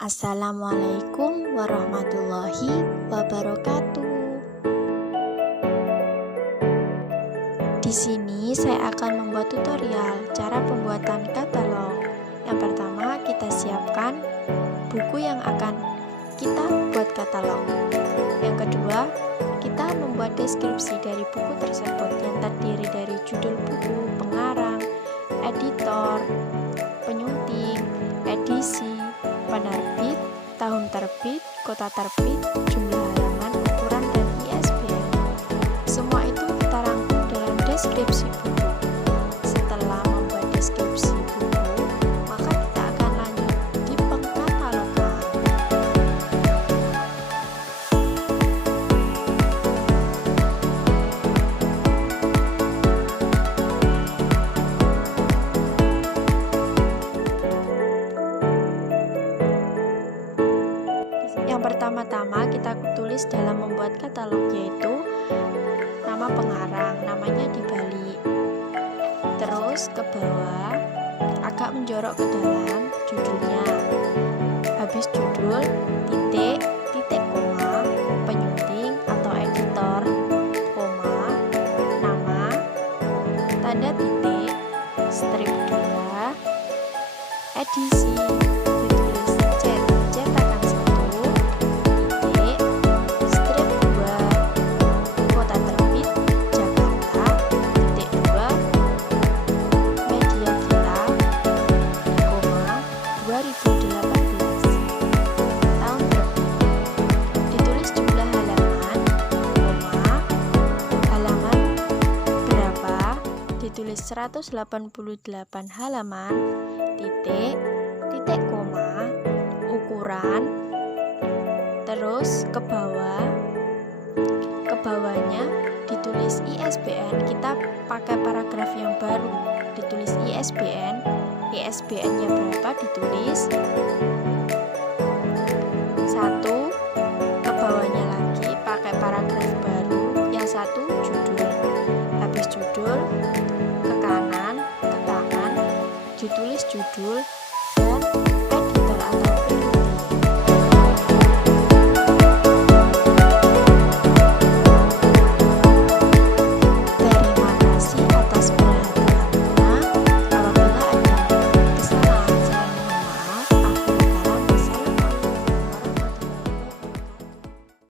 Assalamualaikum warahmatullahi wabarakatuh. Di sini saya akan membuat tutorial cara pembuatan katalog. Yang pertama, kita siapkan buku yang akan kita buat katalog. Yang kedua, kita membuat deskripsi dari buku tersebut yang terdiri dari judul buku, pengarang, editor, penyunting, edisi, penerbit, tahun terbit, kota terbit, jumlah halaman, ukuran, dan ISBN. Semua itu kita rangkum dalam deskripsi buku. Setelah membuat deskripsi buku, maka kita akan lanjut di pengkatalogan. Yang pertama-tama kita tulis dalam membuat katalog, yaitu nama pengarang, namanya dibalik. Terus ke bawah, agak menjorok ke dalam, judulnya. Habis judul, titik, titik koma, penyunting atau editor, koma, nama, tanda titik, strip 2, edisi. Ditulis 188 halaman, titik, titik koma, ukuran, terus ke bawah, ke bawahnya ditulis ISBN, kita pakai paragraf yang baru, ditulis ISBN, ISBN-nya berapa ditulis 1, ke bawahnya lagi pakai paragraf baru, yang 1 judul, habis judul